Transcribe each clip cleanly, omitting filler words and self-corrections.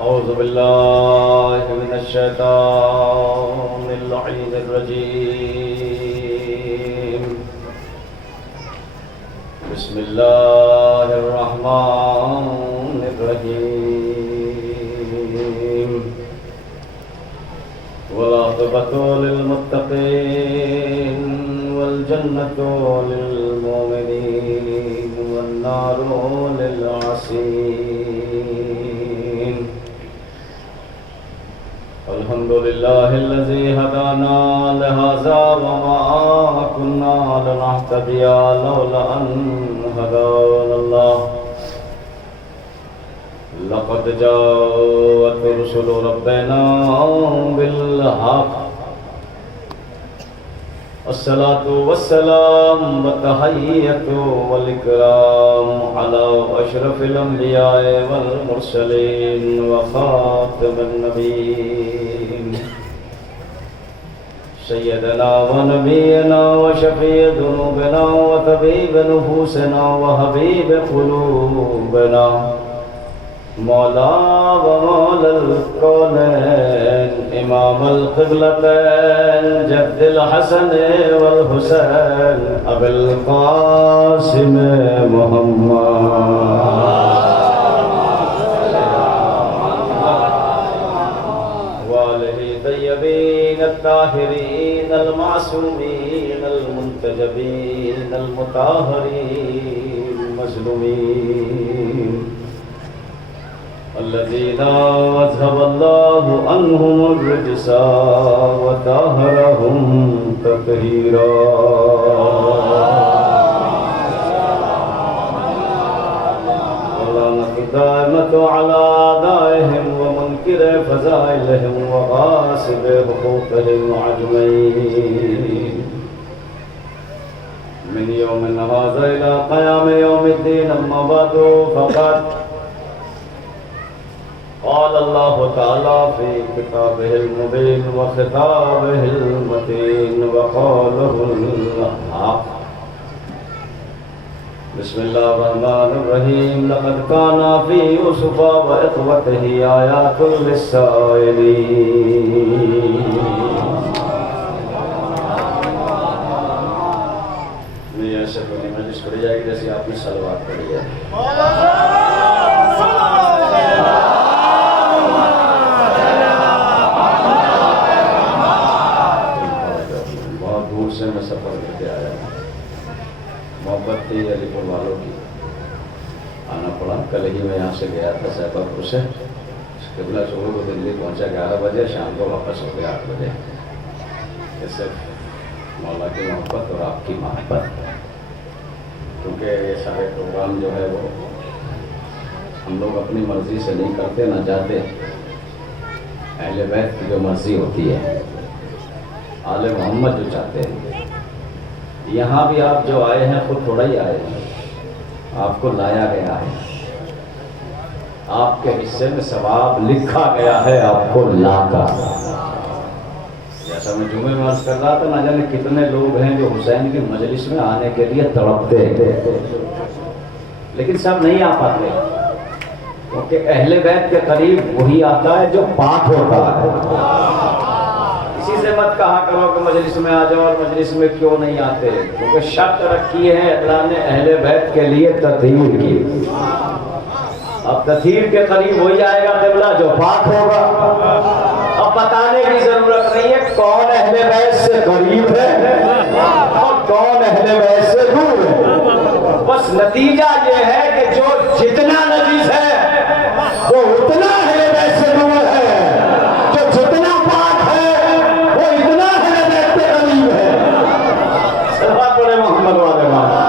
أعوذ بالله من الشيطان اللعين الرجيم. بسم الله الرحمن الرحيم. والعاقبة للمتقين والجنة للمؤمنين والنار للعاصين. الحمد لله الذي هدانا لهذا وما كنا لنهتدي لولا أن هدانا الله. لقد جاءت رسل ربنا بالحق. الصلاة والسلام والتحية والإكرام على أشرف الأنبياء والمرسلين وخاتم النبيين سيدنا ونبينا وشفيع ذنوبنا وطبيب نفوسنا وحبيب قلوبنا مولا ومولا الكونين إمام القبلتين جد الحسن والحسين أبي القاسم محمد وآله الطيبين الطاهرين المعصومين المنتجبين المطهرين المظلومين الذين أذهب الله عنهم الرجس وطهرهم تطهيرا. ولعنة الدائمة على أعدائهم ومنكر فضائلهم وغاصب حقوقهم أجمعين من يوم هذا إلى قيام يوم الدين. أما بعد فقد قال الله تعالى في كتابه المبين وخطابه المتين وقوله الحق. بسم الله الرحمن الرحيم. لقد كان في يوسف وإخوته آيات للسائلين. یہ ایسے تو نہیں مجلس پڑھی جائے گی جیسے آپ نے صلوات پڑھی ہے. میں سفر کر کے آیا ہوں. محبت تھی علی پور والوں کی. آنا پڑا. کل ہی میں یہاں سے گیا تھا صاحبہ پور سے. قبلہ چھوڑ کو دلی پہنچا 11 بجے. شام کو واپس ہو گیا 8 بجے. یہ صرف مولا کی محبت اور آپ کی محبت. کیونکہ یہ سارے پروگرام جو ہے وہ ہم لوگ اپنی مرضی سے نہیں کرتے نہ چاہتے. اہل بیت کی جو مرضی ہوتی ہے, آل محمد جو چاہتے ہیں. یہاں بھی آپ جو آئے ہیں خود تھوڑا ہی آئے ہیں. آپ کو لایا گیا ہے. آپ کے حصے میں ثواب لکھا گیا ہے آپ کو لا کر. جیسا میں جمعے میں عرض کر رہا تھا, نہ جانے کتنے لوگ ہیں جو حسین کی مجلس میں آنے کے لیے تڑپتے ہیں, لیکن سب نہیں آ پاتے. کیونکہ اہل بیت کے قریب وہی آتا ہے جو پاک ہوتا ہے. کسی سے مت کہا کرو کہ مجلس میں آ جاؤ اور مجلس میں کیوں نہیں آتے, کیونکہ شرط رکھی ہے اللہ نے اہل بیت کے لیے تطہیر کی. اب تطہیر کے قریب وہی آئے گا قبلہ جو پاک ہوگا. اب بتانے کی ضرورت نہیں ہے کون اہل بیت سے قریب ہے اور کون اہل بیت سے دور ہے. بس نتیجہ یہ ہے کہ جو جتنا نجیس ہے وہ اتنا اہل بیت سے دور ہے, جو جتنا پاک ہے وہ اتنا اہل بیت کے قریب ہے. صلوات پڑھے محمد والے مولا.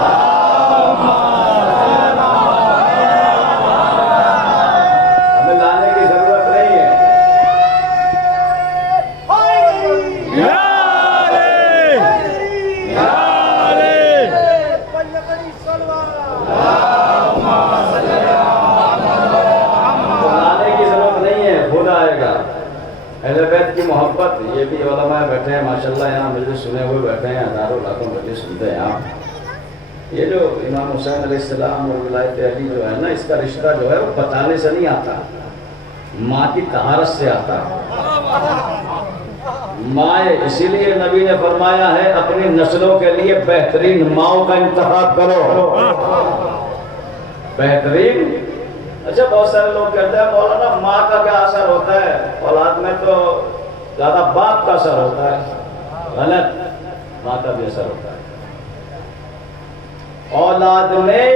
ہمیں لانے کی ضرورت نہیں ہے. اہل بیت کی محبت, یہ بھی علماء بیٹھے ہیں ماشاءاللہ یہاں مجلس سنے ہوئے بیٹھے ہیں, ہزاروں لاکھوں مجلس سنتے ہیں آپ. یہ جو امام حسین علیہ السلام اور ولایت علی جو ہے نا, اس کا رشتہ جو ہے وہ بتانے سے نہیں آتا. ماں کی طہارت سے آتا ہے. مائیں، اسی لیے نبی نے فرمایا ہے اپنی نسلوں کے لیے بہترین ماؤں کا انتخاب کرو. بہترین. اچھا بہت سارے لوگ کہتے ہیں مولانا ماں کا کیا اثر ہوتا ہے اولاد میں؟ تو زیادہ باپ کا اثر ہوتا ہے. غلط. ماں کا بھی اثر ہوتا ہے. اولاد میں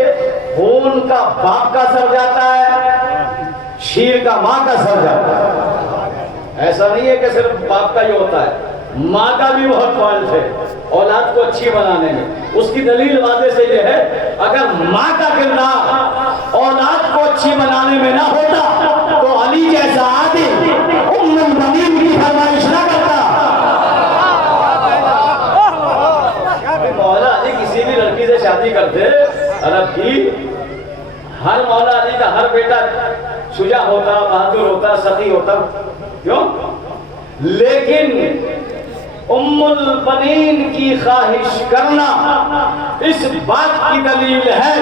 خون کا باپ کا اثر جاتا ہے، شیر کا ماں کا اثر جاتا ہے. ایسا نہیں ہے کہ صرف باپ کا ہی ہوتا ہے، ماں کا بھی بہت فعال ہے اولاد کو اچھی بنانے میں. اس کی دلیل واضح سے یہ ہے اگر ماں کا کردار اولاد کو اچھی بنانے میں نہ ہوتا تو علی جیسا آدمی ام المؤمنین کی فرمائش نہ کرتا. مولا علی کسی بھی لڑکی سے شادی کرتے عرب کی، ہر مولا علی کا ہر بیٹا شجاع ہوتا، بہادر ہوتا، سخی ہوتا. کیوں؟ لیکن ام البنین کی خواہش کرنا اس بات کی دلیل ہے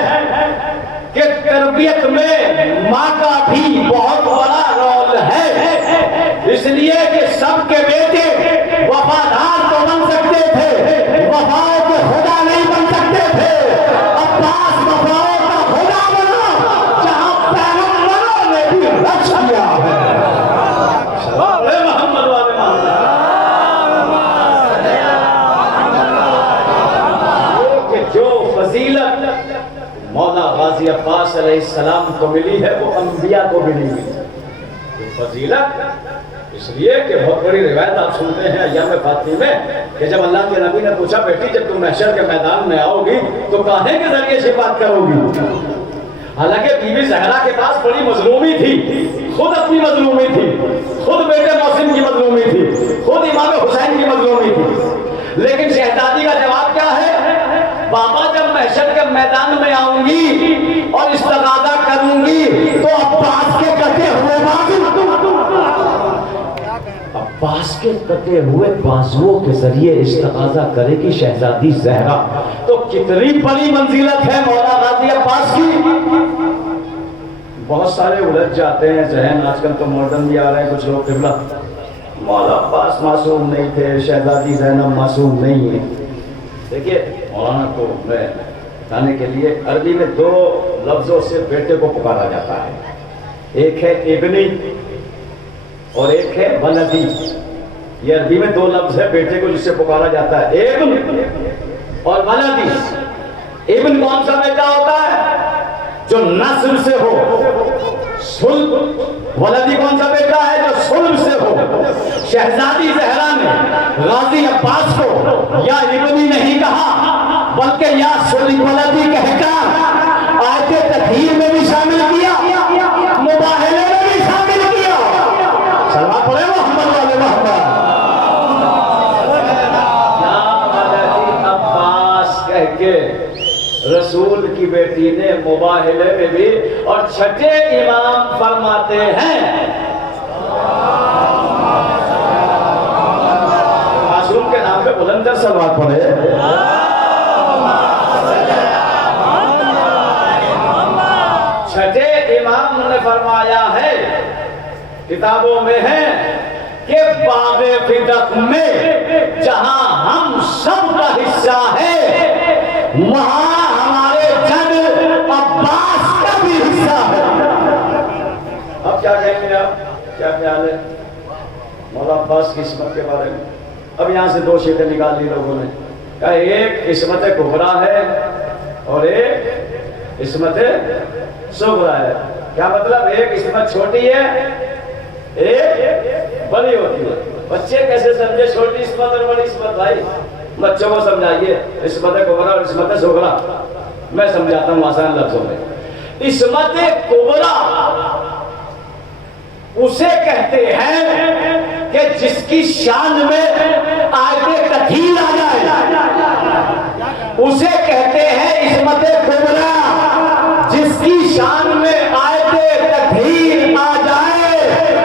کہ تربیت میں ماں کا بھی بہت بڑا رول ہے. اس لیے کہ سب کے بیٹے وفادار تو بن سکتے تھے، وفا کے خدا نہیں بن سکتے تھے. عباس وفاؤں کا خدا بنا جہاں پیغمبروں نے بھی رکھ دیا ہے. مولا غازی عباس علیہ السلام کو ملی ہے وہ انبیاء کو بھی نہیں ملی. فضیلت اس لیے کہ بہت بڑی روایت آپ سنتے ہیں ایام فاطمی میں کہ جب اللہ کے نبی نے پوچھا بیٹی جب تم محشر کے میدان میں آؤ گی تو کانے کے ذریعے سے بات کرو گی؟ حالانکہ بی بی زہرا کے پاس بڑی مظلومی تھی، خود اپنی مظلومی تھی، خود بیٹے محسن کی مظلومی تھی، خود امام حسین کی مظلومی تھی. لیکن شہزادی کا جواب کیا ہے؟ بابا جب محشر کے میدان میں آؤں گی اور استغاثہ کروں گی تو عباس کے کٹے ہوئے عباس کے کٹے ہوئے بازوؤں کے ذریعے استغاثہ کرے گی شہزادی زہرا. تو کتنی بڑی منزلت ہے مولا غازی عباس کی. بہت سارے الجھ جاتے ہیں ذہن، آج کل تو ماڈرن بھی آ رہے ہیں کچھ لوگ قبلہ مولا عباس معصوم نہیں تھے، شہزادی زینب معصوم نہیں ہے. دیکھیے مولانا کو میں بتانے کے لیے عربی میں دو لفظوں سے بیٹے کو پکارا جاتا ہے. ایک ہے ابنی اور ایک ہے ولدی. یہ عربی میں دو لفظ ہے بیٹے کو جس سے پکارا جاتا ہے، ابن اور ولدی. ابن کون سا بیٹا ہوتا ہے؟ جو نسل سے ہو، صلب. ولدی کون سا بیٹا ہے؟ جو صلب سے ہو. شہزادی زہرا نے غازی عباس کو یا ابنی نہیں کہا بلکہ یا صلب ولدی کہہ کر آیت تطہیر میں بھی شامل کیا، مباہلے میں بھی شامل کیا. سلام پڑھے محمد والے محمد. یا ولدی عباس کہہ کے رسول کی بیٹی نے مباہلے میں بھی. اور چھٹے امام فرماتے ہیں معصوم کے نام پہ بلندر سلوات پڑھے. چھٹے امام نے فرمایا ہے، کتابوں میں ہے کہ باغ فدق میں جہاں ہم سب کا حصہ ہے وہاں ہمارے جد عباس کا بھی حصہ ہے. اب کیا کہیں گے آپ؟ کیا خیال ہے مولا عباس کی عصمت کے بارے میں؟ اب یہاں سے دو شیٹیں نکال لی لوگوں نے، کہا ایک عصمت کبریٰ ہے اور ایک عصمت صغریٰ ہے. کیا مطلب؟ ایک عصمت چھوٹی ہے، ایک بڑی ہوتی ہے. بچے کیسے سمجھے چھوٹی عصمت اور بڑی عصمت؟ بھائی بچوں کو سمجھائیے عصمت کبریٰ اور عصمت صغریٰ. میں سمجھاتا ہوں آسان لفظوں میں. عصمت کبریٰ اسے کہتے ہیں کہ جس کی شان میں آیت تطہیر آ جائے، اسے کہتے ہیں عصمت کبریٰ جس کی شان میں آیت تطہیر آ جائے.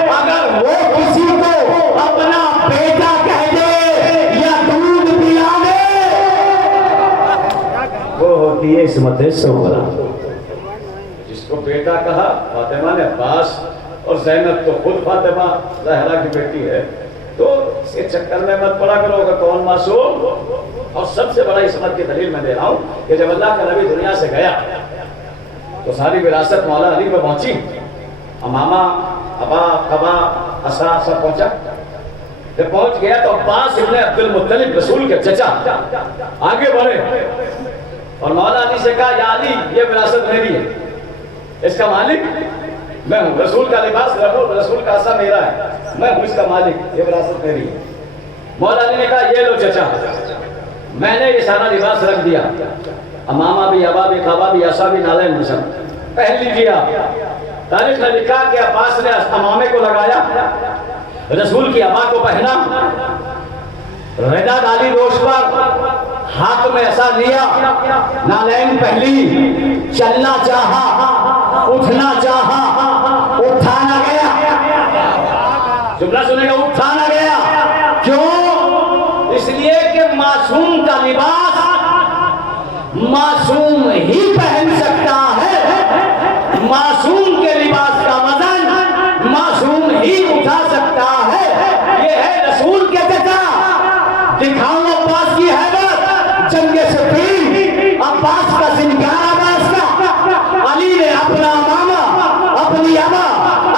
اگر وہ کسی کو اپنا بیٹا کہہ دے یا دودھ پلا دے وہ ہوتی ہے عصمت صغریٰ. جس کو بیٹا کہا فاطمہ نے عباس اور زینب تو خود فاطمہ زہرا کی بیٹی ہے، تو اس کے چکر میں مت پڑا کرو کہ کون معصوم. اور سب سے بڑا عصمت کی دلیل میں دے رہا ہوں کہ جب اللہ کا نبی دنیا سے گیا تو ساری وراثت مولا علی پہ پہنچی. امامہ، ابا، قبا، اسا سب پہنچا. جب پہنچ گیا تو عباس ابن عبد المطلب رسول کے چچا آگے بڑھے اور مولا علی سے کہا یا علی یہ وراثت میری ہے، اس کا مالک میں ہوں. رسول کا لباس رسول کا عصا میرا ہے، میں ہوں اس کا مالک، یہ وراثت میری ہے. مولا علی نے کہا یہ لو چچا، میں نے یہ سارا لباس رکھ دیا، امامہ بھی، ابا بھی، قبا بھی، عصا بھی، نالین بھی، سب پہن لیجیے آپ. تاریخ نے لکھا کہ عباس نے امامے کو لگایا، رسول کی ابا کو پہنا، رضا ڈالی دوش پر، ہاتھ میں عصا لیا، نالین پہلی، چلنا چاہا، اٹھنا چاہا، اٹھا نہ گیا. جملہ سنے گا، اٹھا نہ گیا. کیوں؟ اس لیے کہ معصوم کا لباس معصوم ہی پہن سکتا ہے، معصوم کے لباس کا وزن معصوم ہی اٹھا سکتا ہے. یہ ہے رسول کے چچا. دکھاؤ عباس کی حیبت، جنگ صفین، عباس کا سنگار، عباس کا. علی نے اپنا امامہ، اپنی ابا،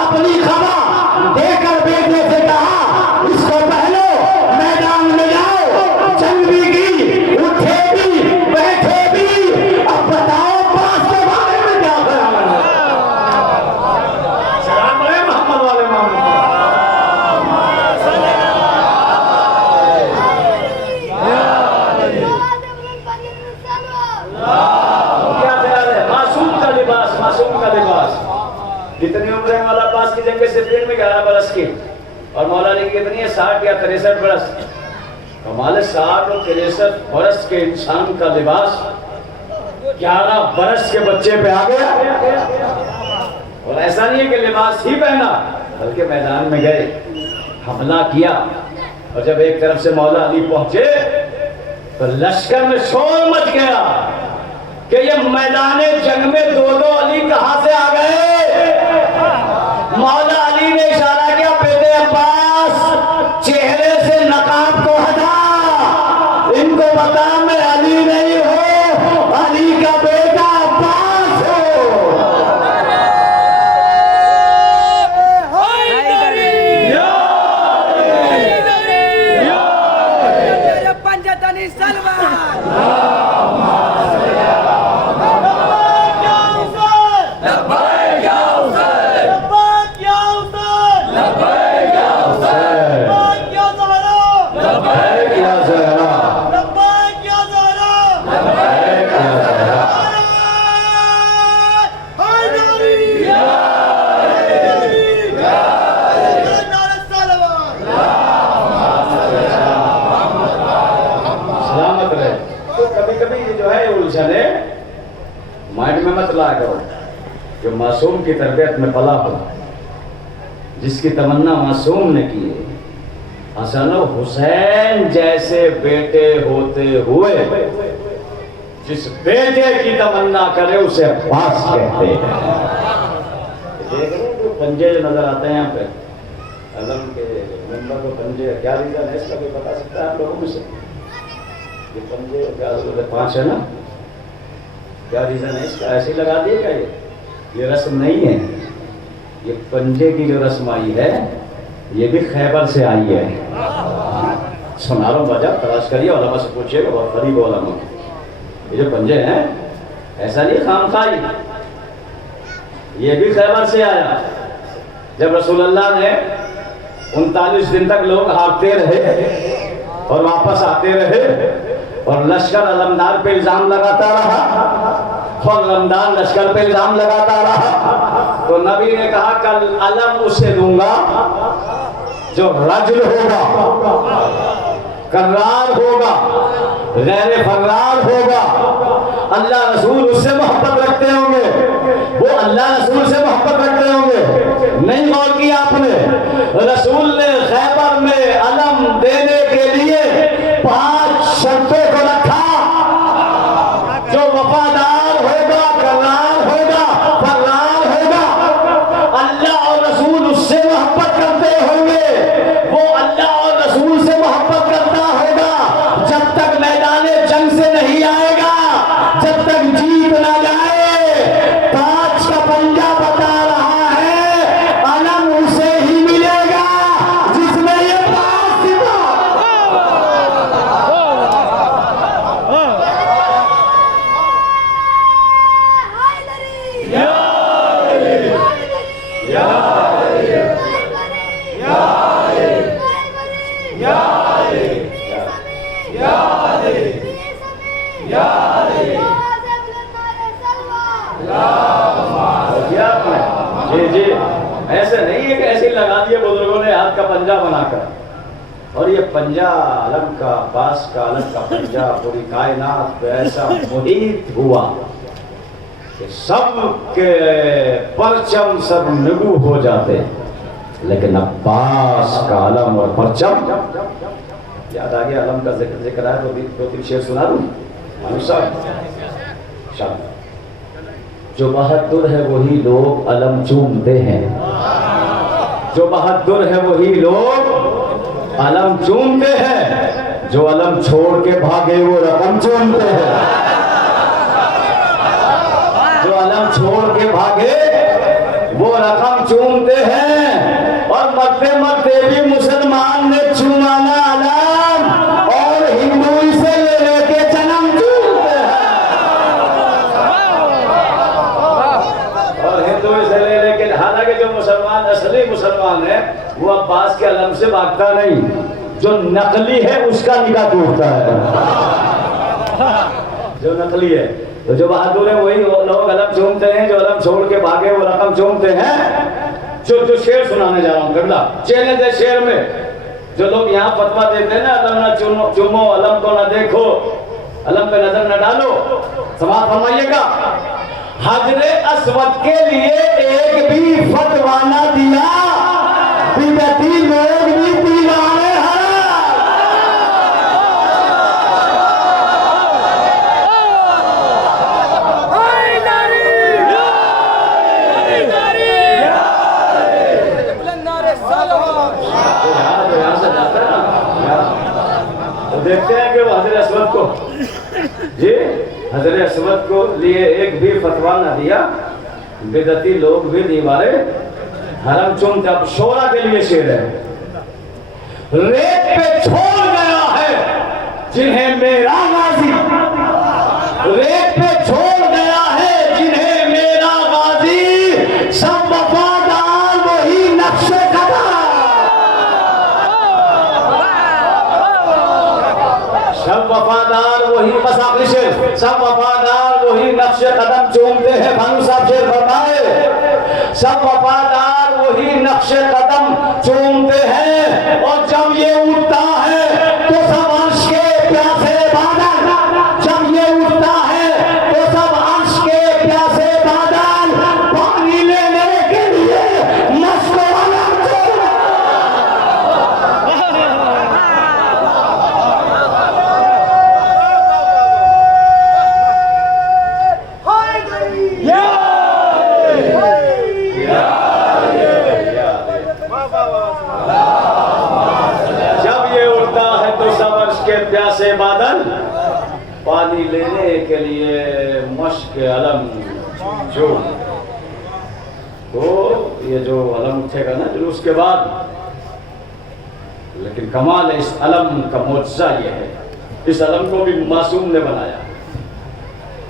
اپنی خبا دے کر بیٹے سے کہا اس کو پہلو، میدان میں جاؤ. جنگ بھی کی، اٹھے بھی، بیٹھے بھی. اب بتاؤ عباس کے بارے میں کیا خیال ہے؟ سلام علیہ محمد والے محمد. معصوم کا لباس. کتنی عمر ہے مولا عباس کی جنگ صفین میں؟ 11 برس کی. اور مولا علی کی کتنی ہے؟ 60 یا 63 برس. کمال 60 اور 63 برس کے انسان کا لباس 11 برس کے بچے پہ آ گیا. اور ایسا نہیں ہے کہ لباس ہی پہنا، بلکہ میدان میں گئے، حملہ کیا. اور جب ایک طرف سے مولا علی پہنچے تو لشکر میں شور مچ گیا کہ یہ میدان جنگ میں دو علی کہاں سے آ گئے. مولا علی نے اشارہ کیا، بیٹے عباس چہرے سے نقاب کو ہٹا، ان کو بتا میں علی نہیں ہوں، علی کا بیٹا عباس ہوں. مائنڈ میں مت لایا کرو. جو معصوم کی تربیت میں پلا ہو، جس کی تمنا معصوم نے کی ہے، حسن و حسین جیسے بیٹے ہوتے ہوئے جس بیٹے کی تمنا کرے اسے عباس کہتے ہیں. دیکھ رہے ہیں جو پنجے نظر آتے ہیں یہاں پہ، علم کے ممبر کو پنجے، کیا ریزن ہے اس کا کوئی بتا سکتا ہے آپ لوگوں میں سے؟ یہ پنجے کیا 5 ہے نا، کیا ریزن ہے اس کا؟ ایسے ہی لگا دیے گا؟ یہ رسم نہیں ہے. یہ پنجے کی جو رسم آئی ہے یہ بھی خیبر سے آئی ہے. سنا رہا ہوں، بجا تلاش کریے، علماء سے پوچھئے گا، بہت قریب علماء. یہ جو پنجے ہیں ایسا نہیں خام خائی، یہ بھی خیبر سے آیا. جب رسول اللہ نے 39 دن تک لوگ ہارتے رہے اور واپس آتے رہے اور لشکر علمدار پہ الزام لگاتا رہا اور علمدار لشکر پہ الزام لگاتا رہا، تو نبی نے کہا کل علم اسے دوں گا جو رجل ہوگا، کرار ہوگا، غیر فرار ہوگا. اللہ رسول اس سے محبت رکھتے ہوں گے، وہ اللہ رسول سے محبت رکھتے ہوں گے. نہیں غور کیا آپ نے؟ رسول نے خیبر میں علم دینے کے لیے 5 شرطوں کو رکھا. جو وفادار ہوگا، کرار ہوگا، فرار ہوگا، اللہ اور رسول جی جی ایسے نہیں ہے کہ ایسے ہی لگا دیے بزرگوں نے ہاتھ کا پنجہ بنا کر، اور یہ پنجہ علم کا، عباس کا علم کا پنجہ پوری کائنات پہ ایسا محیط ہوا کہ سب کے پرچم سب نگو ہو جاتے، لیکن عباس کا علم اور پرچم یاد آ گیا۔ علم کا ذکر ہے تو دو تین شعر سنا دوں شاید۔ جو بہادر ہے وہی لوگ علم چومتے ہیں، جو بہادر ہے وہی لوگ علم چومتے ہیں، جو علم چھوڑ کے بھاگے وہ رقم چومتے ہیں، جو علم چھوڑ کے بھاگے وہ رقم چومتے ہیں، اور مرتے مرتے بھی مسلمان نے چومانا علم، اور ہندو اسے لے کے جنم چومتے ہیں، اور ہندو اسے لے کے، حالانکہ جو مسلمان اصلی مسلمان ہے وہ عباس کے علم سے بھاگتا نہیں، جو نقلی ہے اس کا نکاح ٹوٹتا ہے، جو نقلی ہے۔ تو جو بہادر ہے وہی لوگ علم چومتے ہیں، جو علم چھوڑ کے بھاگے وہ رقم چومتے ہیں۔ جو شعر سنانے جا رہا ہوں کرنا چیلنج ہے شعر میں، جو لوگ یہاں فتویٰ دیتے ہیں نا علم نہ چومو، علم کو نہ دیکھو، علم پہ نظر نہ ڈالو، سماعت فرمائیے گا۔ حجر اسود کے لیے ایک بھی فتویٰ نہ دیا، بدعتی لوگ بھی دیوانے ہیں۔ دیکھتے ہیں کہ وہ حضر اسود کو، جی حضر اسود کو لیے ایک بھی فتویٰ نہ دیا، بدعتی لوگ بھی دیوارے حرم چومتے۔ اب شورا کے لیے شعر ہے۔ ریت پہ چھوڑ گیا ہے جنہیں میرا غازی، ریت پہ چھوڑ گیا ہے جنہیں میرا غازی، سب وفادار وہی نقش قدم، سب وفادار وہی مسافر، سب وفادار وہی نقش قدم چومتے ہیں۔ بھانو صاحب شعر فرمائے، سب وفادار وہی نقش قدم چومتے ہیں، اور جب یہ اٹھتا ہے تو سب عرش کے پیاسے بادل، جب یہ اٹھتا ہے تو سب عرش کے پیاسے بادل، پانی لینے کے لیے مشک و علم پیاسے بادل، پانی لینے کے لیے مشک علم جو، تو یہ جو علم اٹھے گا نا جلوس کے بعد، لیکن کمال اس علم کا معجزہ یہ ہے، اس علم کو بھی معصوم نے بنایا۔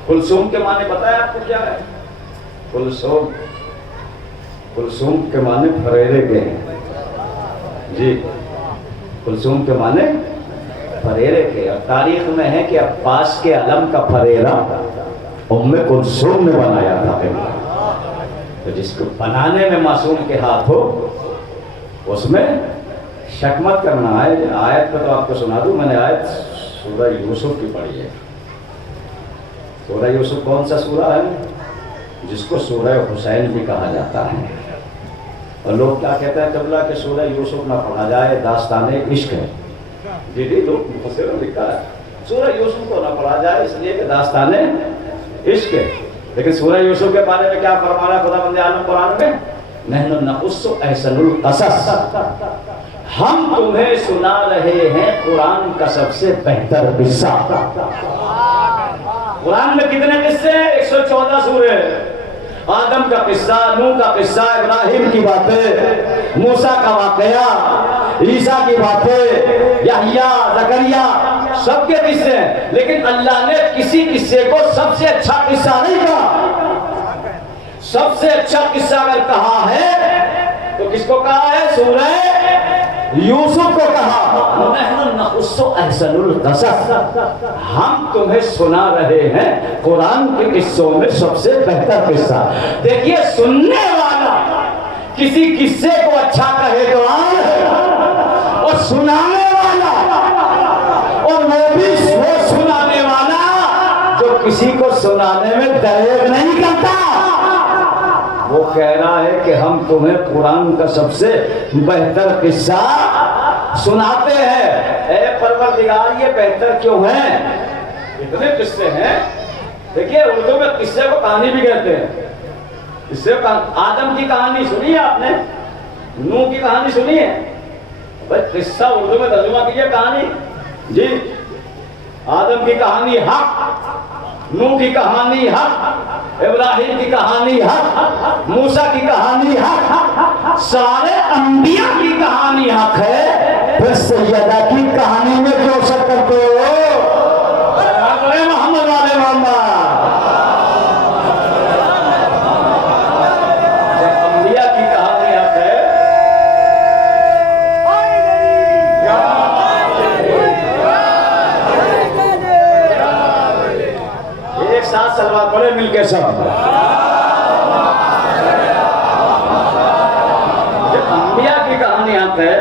کلثوم کے معنی پتہ ہے آپ کو کیا ہے؟ کلثوم، کلثوم کے معنی پھریرے کے ہیں، جی کلثوم کے معنی پھریرے کے، اور تاریخ میں ہے کہ عباس کے علم کا پھریرا ام کلثوم نے بنایا تھا، تو جس کو بنانے میں معصوم کے ہاتھ ہو اس میں شک مت کرنا ہے۔ آیت میں تو آپ کو سنا دوں، میں نے آیت سورہ یوسف کی پڑھی ہے۔ سورہ یوسف کون سا سورہ ہے؟ جس کو سورہ حسین بھی کہا جاتا ہے، اور لوگ کیا کہتے ہیں قبلہ کہ سورہ یوسف نہ پڑھا جائے داستان عشق ہے، جی جی لوگ مفسروں نے لکھا ہے سورہ یوسف کو نہ پڑھا جائے اس لیے کہ داستان عشق ہے، لیکن سورہ یوسف کے بارے میں کیا فرما رہا ہے خدا بند عالم قرآن میں؟ نحن نقص احسن القصص، ہم تمہیں سنا رہے ہیں قرآن کا سب سے بہتر قصہ۔ قرآن میں کتنے قصے ہیں؟ 114 سورے، آدم کا قصہ، نوح کا قصہ، ابراہیم کی باتیں، موسیٰ کا واقعہ، عیسیٰ کی باتیں، یحییٰ، زکریا، سب کے قصے ہیں، لیکن اللہ نے کسی قصے کو سب سے اچھا قصہ نہیں کہا۔ سب سے اچھا قصہ اگر کہا ہے کو کہا ہے؟ سورہ یوسف کو کہا نحن نقص احسن القصص، ہم تمہیں سنا رہے ہیں قرآن کے قصوں میں سب سے بہتر قصہ۔ دیکھیے سننے والا کسی قصے کو اچھا کہے تو اور سنانے والا، اور وہ بھی وہ سنانے والا جو کسی کو سنانے میں دریغ نہیں کرتا، وہ کہہ رہا ہے کہ ہم تمہیں قرآن کا سب سے بہتر قصہ سناتے ہیں۔ اے پروردگار یہ بہتر کیوں ہیں؟ اتنے قصے ہیں۔ دیکھیے اردو میں قصے کو کہانی بھی کہتے ہیں۔ قصے کو آدم کی کہانی سنی ہے آپ نے؟ نوح کی کہانی سنی ہے؟ بھائی قصہ اردو میں ترجمہ کیجیے کہانی۔ جی آدم کی کہانی حق، نوح کی کہانی حق، ابراہیم کی کہانی حق، موسیٰ کی کہانی حق، سارے انبیاء کی کہانی حق ہے، پھر سیدہ کی کہانی میں کیوں شک کرتے ہو؟ محمد والے محمد جب انبیاء کی کہانی حق ہے، ایک ساتھ سلوات پڑھے مل کے سب۔ جب انبیاء کی کہانی حق ہے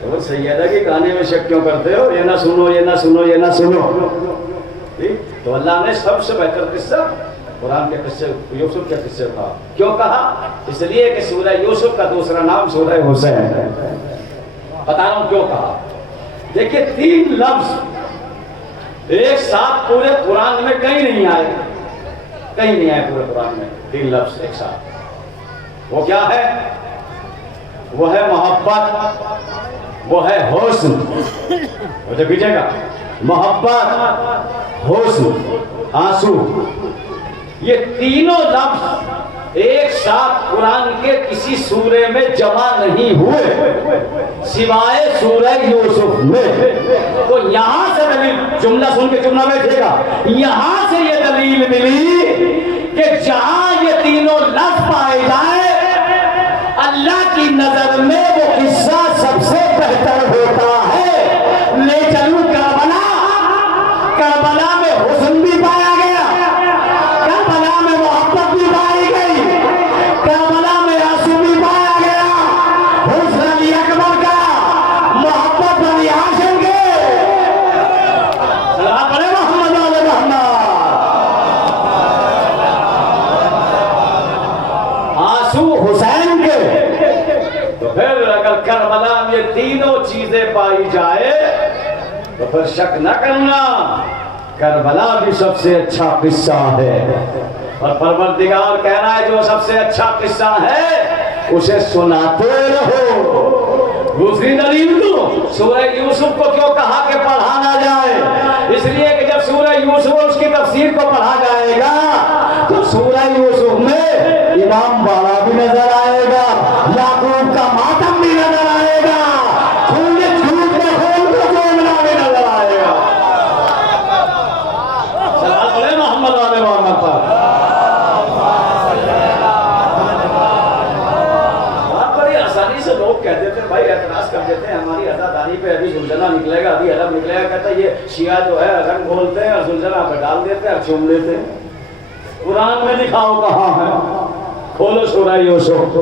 تو وہ سیدہ کی کہانی میں شک کیوں کرتے ہو؟ یہ نہ سنو، یہ نہ سنو، یہ نہ سنو۔ تو اللہ نے سب سے بہتر قصہ قرآن کے قصے یوسف کے قصے کہا۔ کیوں کہا؟ اس لیے کہ سورہ یوسف کا دوسرا نام سورہ حسین ہے۔ بتا رہا ہوں کیوں کہا۔ دیکھیے 3 لفظ ایک ساتھ پورے قرآن میں کہیں نہیں آئے، کہیں نہیں آئے پورے قرآن میں 3 لفظ ایک ساتھ۔ وہ کیا ہے؟ وہ ہے محبت، وہ ہے حسن۔ مجھے کیجیے گا، محبت، حسن، آنسو، یہ تینوں لفظ ایک ساتھ قرآن کے کسی سورے میں جمع نہیں ہوئے سوائے سورہ یوسف میں۔ تو یہاں سے دلیل، جملہ سن کے جملہ بیٹھے گا، یہاں سے یہ دلیل ملی کہ جہاں یہ تینوں لفظ پائے جائیں اللہ کی نظر میں وہ قصہ سب سے بہتر ہوتا ہے۔ لے چلوں کربلا، کربلا میں حسن بھی پایا گیا، کربلا میں محبت بھی پائی گئی، کربلا میں آنسو بھی پایا گیا، حسن علی اکبر کا، محبت علی ہاشم کے۔ صلوات پڑھیں محمد علی محمد۔ آنسو حسین کے۔ تو پھر اگر کربلا میں تینوں چیزیں پائی جائے تو پھر شک نہ کرنا کربلا بھی سب سے اچھا قصہ ہے، اور پروردگار کہہ رہا ہے جو سب سے اچھا قصہ ہے اسے سناتے رہو۔ دوسری دلیل تو سورہ یوسف کو کیوں کہا کہ پڑھا نہ جائے؟ اس لیے کہ جب سورہ یوسف اور اس کی تفسیر کو پڑھا جائے گا تو سورہ یوسف میں امام بالا بھی نظر آئے گا، یعقوب کا ماتم بھی نظر آئے گا، خون جھوٹ میں خون کو جوڑنا بھی نظر آئے گا۔ صلوات پڑھیں محمد والے محمد پر۔ بڑی آسانی سے لوگ کہہ دیتے ہیں، بھائی اعتراض کر دیتے ہیں ہماری عزاداری پہ، ابھی زلزلہ نکلے گا، ابھی عرب نکلے گا، کہتا ہے یہ شیعہ جو ہے رنگ بولتے ہیں اور زلزلہ پہ ڈال دیتے ہیں اور چوم لیتے ہیں۔ قرآن میں دکھاؤ کہاں ہے؟ کھولو سورہ یوسف۔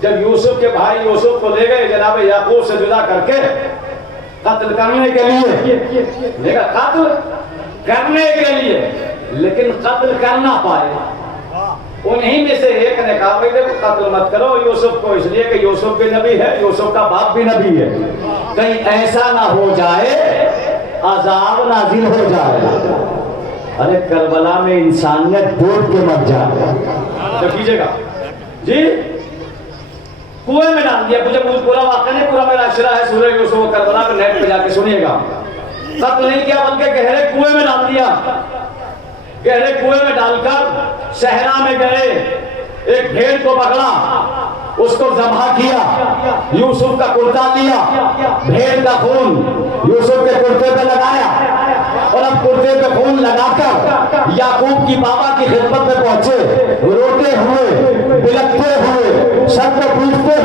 جب یوسف کے بھائی یوسف کو لے گئے جناب یعقوب سے جدا کر کے قتل کرنے کے لیے، قتل کرنے کے لیے، لیکن قتل کر نہ پائے، انہی میں سے ایک نے کہا بھائی دیکھو قتل مت کرو یوسف کو، اس لیے کہ یوسف بھی نبی ہے، یوسف کا باپ بھی نبی ہے، کہیں ایسا نہ ہو جائے عذاب نازل ہو جائے۔ ارے کربلا میں انسانیت ڈوب کے مر جائے۔ تو کیجئے گا جی، کنویں میں ڈال دیا، مجھے پورا واقعہ نہیں، پورا میرا اشرا ہے سورہ یوسف و کربلا پہ، نیٹ پہ جا کے سنیے گا۔ قتل نہیں کیا بلکہ گہرے کنویں میں ڈال دیا، گہرے کنویں میں ڈال کر صحرا میں گئے، ایک بھیڑ کو پکڑا، اس کو ذبح کیا، یوسف کا کرتا لیا، بھیڑ کا خون یوسف کے کرتے پہ لگایا، اور اب کرتے پہ خون لگا کر یعقوب کی بابا کی خدمت میں پہنچے، روتے ہوئے، بلکتے ہوئے، سر کو پوچھتے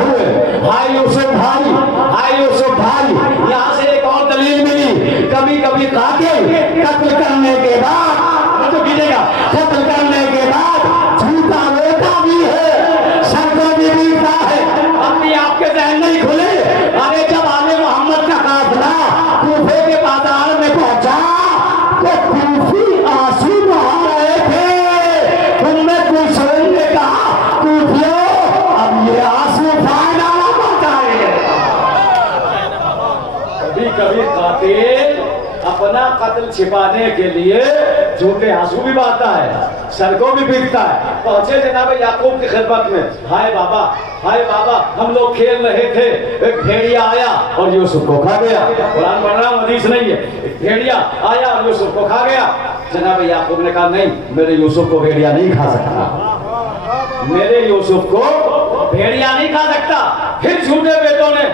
اپنا قتل چھپانے کے لیے جھوٹے آنسو بھی بہاتا ہے، سر کو بھی پیٹتا ہے. پہنچے جناب یعقوب کی خدمت میں، ہائے بابا ہم لوگ کھیل رہے تھے، ایک بھیڑیا آیا اور یوسف کو کھا گیا. قرآن پڑھ رہا ہوں، حدیث نہیں ہے. ایک بھیڑیا آیا اور یوسف کو کھا گیا. جناب یعقوب نے کہا نہیں، میرے یوسف کو بھیڑیا نہیں کھا سکتا، میرے یوسف کو بھیڑیا نہیں کھا سکتا. پھر جھوٹے بیٹوں نے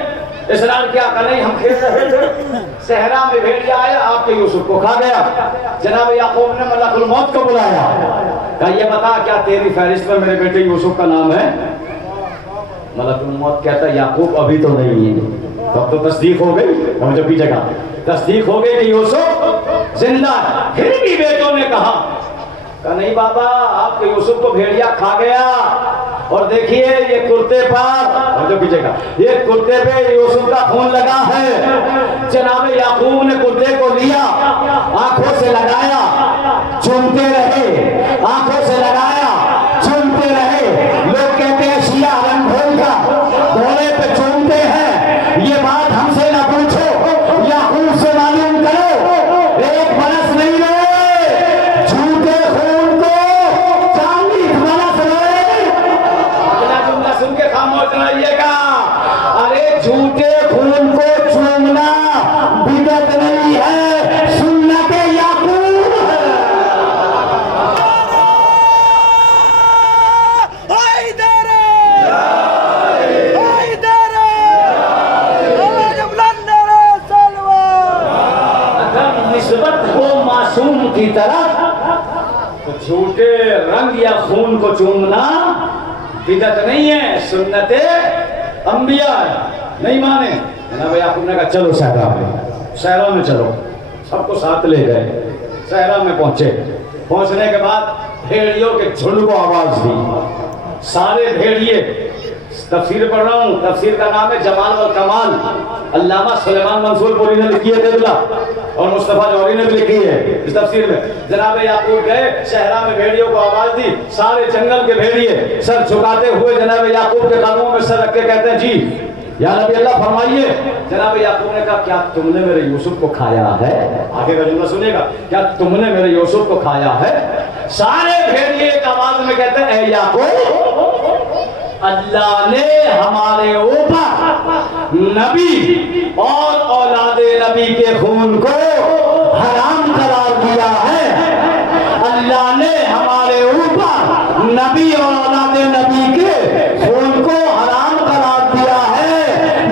اصرار کیا کہ نہیں، ہم کھیل رہے تھے، صحرا میں بھیڑیا آیا، آپ کے یوسف کو کھا گیا. جناب یعقوب نے ملک الموت کو بلایا، کہا یہ بتا کیا تیری فہرست میں میرے بیٹے یوسف کا نام ہے؟ ملک الموت کہتا ہے یعقوب ابھی تو نہیں ہے. تب تو تصدیق ہو گئی، ہم جو پیچھے کہا تصدیق ہو گئی کہ یوسف زندہ ہے. پھر بھی بیٹوں نے کہا نہیں بابا، آپ کے یوسف کو بھیڑیا کھا گیا. اور دیکھیے یہ کرتے پر، جو پیچھے کا یہ کرتے پہ یوسف کا خون لگا ہے. جناب یعقوب نے کرتے کو لیا، آنکھوں سے لگایا، چومتے رہے، آنکھوں سے لگایا، چومتے رہے. لوگ کہتے ہیں شیعہ رنگ گھول کا گھوڑے پہ چومتے ہیں، یہ بات ہم سے نہ پوچھو، یعقوب سے معلوم کرو. ایک برس نہیں رہے، جھوٹے خون کو 40 برس رہے. اگلا جملہ سن کے خاموش رہیے گا. ارے جھوٹے خون کو چومنا بدعت نہیں ہے، سنت یعقوب ہے. معصوم کی طرف تو جھوٹے رنگ یا خون کو چومنا بدعت نہیں ہے، سنت انبیاء ہے. نہیں مانے جناب یعقوب نے کہا چلو صحرا میں چلو. سب کو ساتھ لے گئے، صحرا میں پہنچے. پہنچنے کے بعد بھیڑیوں کے جھنڈ کو آواز دی. سارے بھیڑیے، تفسیر پڑھ رہا ہوں، تفسیر کا نام ہے جمال والکمال، علامہ سلیمان منصور پوری نے لکھی ہے دیدلہ، اور مصطفیٰ جوہری نے بھی لکھی ہے اس تفسیر میں. جناب یعقوب گئے صحرا میں، بھیڑیوں کو آواز دی. سارے جنگل کے بھیڑیے سر جھکاتے ہوئے جناب یعقوب کے قدموں میں سر رکھ کے کہتے ہیں جی یا نبی اللہ فرمائیے. جناب یعقوب نے کہا کیا تم نے میرے یوسف کو کھایا ہے؟ آگے کا جملہ سنیے گا، کیا تم نے میرے یوسف کو کھایا ہے؟ سارے بھیڑیے ایک آواز میں کہتے ہیں اے یعقوب، اللہ نے ہمارے اوپر نبی اور اولاد نبی کے خون کو حرام قرار دیا ہے. اللہ نے ہمارے اوپر نبی اور اولاد نبی کے خون کو حرام قرار دیا ہے.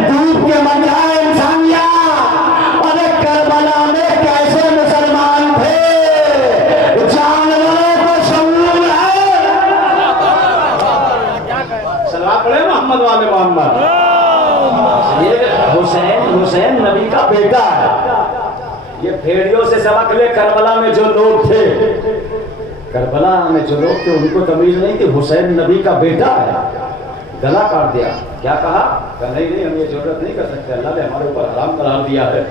دودھ کے بجائے انسانیت. اور کربلا میں کیسے مسلمان تھے، جانوروں کو شعور ہے. سلام پڑھے محمد والے محمد. یہ حسین نبی کا بیٹا ہے. یہ بھیڑیوں سے سبق لے. کربلا میں جو لوگ تھے، کربلا میں جو لوگ تھے ان کو تمیز نہیں تھی، حسین نبی کا بیٹا ہے. گلا کاٹ دیا. کیا کہا کہ نہیں ہم یہ ضرورت نہیں کر سکتے، اللہ نے ہمارے اوپر حرام قرار دیا ہے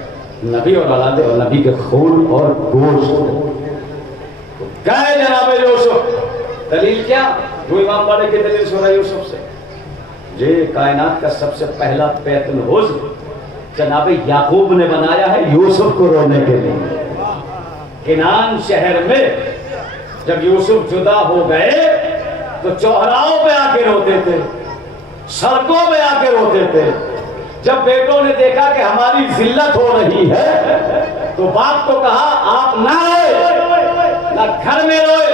نبی اور اولاد اور نبی کے خون اور گوشت. گئے جناب یوسف. دلیل کیا؟ وہ امام والے کی دلیل سن رہا یوسف سے. یہ کائنات کا سب سے پہلا بیت العزم جناب یعقوب نے بنایا ہے یوسف کو رونے کے لیے. کنان شہر میں جب یوسف جدا ہو گئے تو چوراہوں پہ آ کے روتے تھے، سڑکوں پہ آ کے روتے تھے. جب بیٹوں نے دیکھا کہ ہماری ذلت ہو رہی ہے تو باپ کو کہا آپ نہ روئے، نہ گھر میں روئے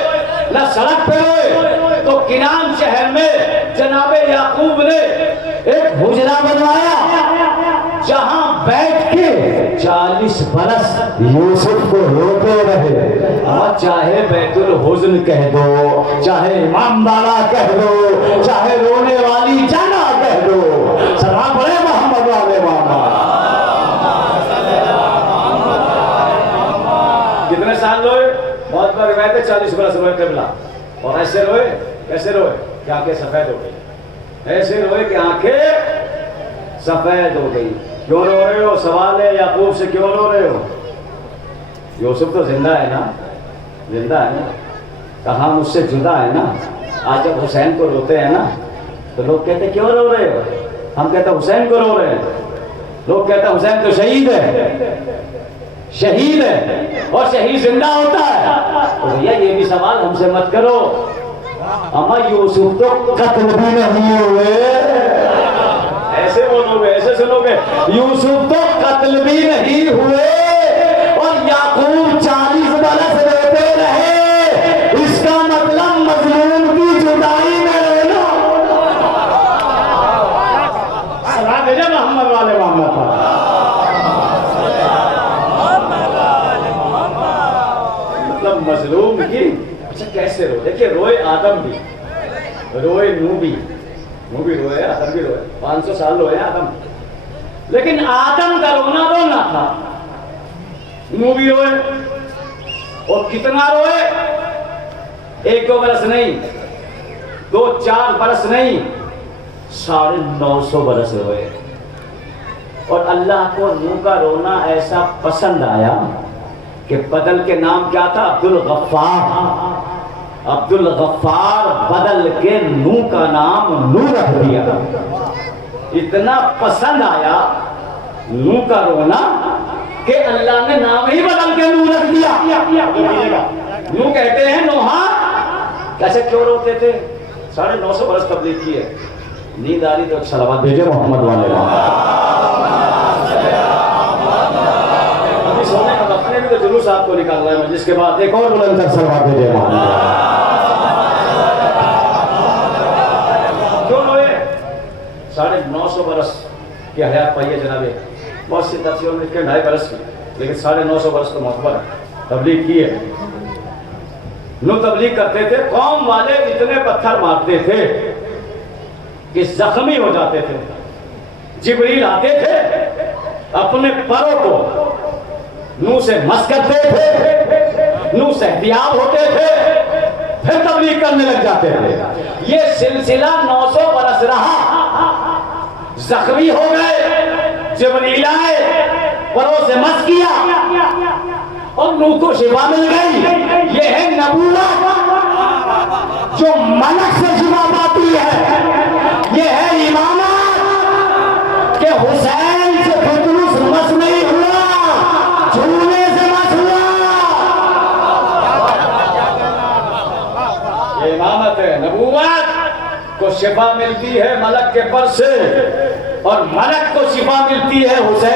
نہ سڑک پہ روئے. تو کنان شہر میں جناب یعقوب نے ایک حجرہ بنوایا جہاں بیٹھ کے 40 برس یوسف کو روتے رہے. چاہے بیت الحزن کہہ دو، چاہے امام بالا کہہ دو، چاہے رونے والی جانا کہہ دو. سلام پڑھے محمد والے محمد. کتنے سال روئے؟ بہت بار روایت ہے 40 برس روئے قبلہ. اور ایسے روئے، کیسے روئے کہ آنکھیں سفید ہو گئی. ایسے روئے کہ آنکھیں سفید ہو گئی. کیوں رو رہے ہو؟ سوال ہے یعقوب سے، کیوں رو رہے ہو؟ یوسف تو زندہ ہے نا، زندہ ہے نا. کہاں مجھ سے جدا ہے نا. آج جب حسین کو روتے ہیں نا تو لوگ کہتے ہیں کیوں رو رہے ہو؟ ہم کہتے ہیں حسین کو رو رہے ہیں. لوگ کہتے ہیں حسین تو شہید ہے. شہید ہے اور شہید زندہ ہوتا ہے، تو بھیا یہ بھی سوال ہم سے مت کرو، اما یوسف تو قتل بھی نہیں ہوئے، ایسے بولو گے، ایسے سنو گے، یوسف تو قتل بھی نہیں ہوئے اور یعقوب 40 برس روتے رہے، اس کا مطلب مظلوم کی جدائی میں رونا۔ سلام بھیجے محمد والے محمد پر۔ مطلب مظلوم کی اچھا کیسے رو؟ دیکھیے روئے آدم بھی، روئے نوح بھی روئے، آدم بھی روئے، 500 سال روئے آدم، لیکن آدم کا رونا رونا تھا، نوح بھی روئے، اور کتنا روئے؟ 1-2 برس نہیں، 2-4 برس نہیں، 950 برس روئے۔ اور اللہ کو نوح کا رونا ایسا پسند آیا کہ بدل کے نام کیا تھا؟ عبد الغفار بدل کے نوح کا نام نوح رکھ دیا۔ اتنا پسند آیا نوح کا رونا کہ اللہ نے نام ہی بدل کے نوح رکھ دیا۔ نوح کہتے ہیں نوحا کیسے کیوں روتے تھے؟ 950 برس تبلیغ کی ہے، نیند آ رہی تو صلوات بھیجے محمد والے سونے کا اپنے بھی تو جلوس آپ کو نکال رہا ہے مجلس کے بعد، ایک اور بلند تر صلوات بھیجے محمد۔ کیوں روئے؟ 950 برس کی حیات پائی ہے جناب، بہت سی تفسیروں میں لکھے 2.5 برس کی، لیکن 950 برس تو معتبر ہے، تبلیغ کی ہے۔ نو تبلیغ کرتے تھے، قوم والے اتنے پتھر مارتے تھے کہ زخمی ہو جاتے تھے، جبریل آتے تھے اپنے پروں کو نوح سے مس کرتے تھے، نوح سے احتیاط ہوتے تھے، پھر تبلیغ کرنے لگ جاتے تھے۔ یہ سلسلہ 900 برس رہا، زخمی ہو گئے، جبریل آئے، پروں سے مس کیا اور نوح کو شفا مل گئی۔ یہ ہے نبوت جو ملک سے شفا پاتی ہے، یہ ہے امامت کہ حسین سے بطرس مس نہیں ہوا، چھونے سے مس ہوا۔ یہ امامت ہے، نبوت کو شفا ملتی ہے ملک کے پر سے، اور ملک کو شفا ملتی ہے حسین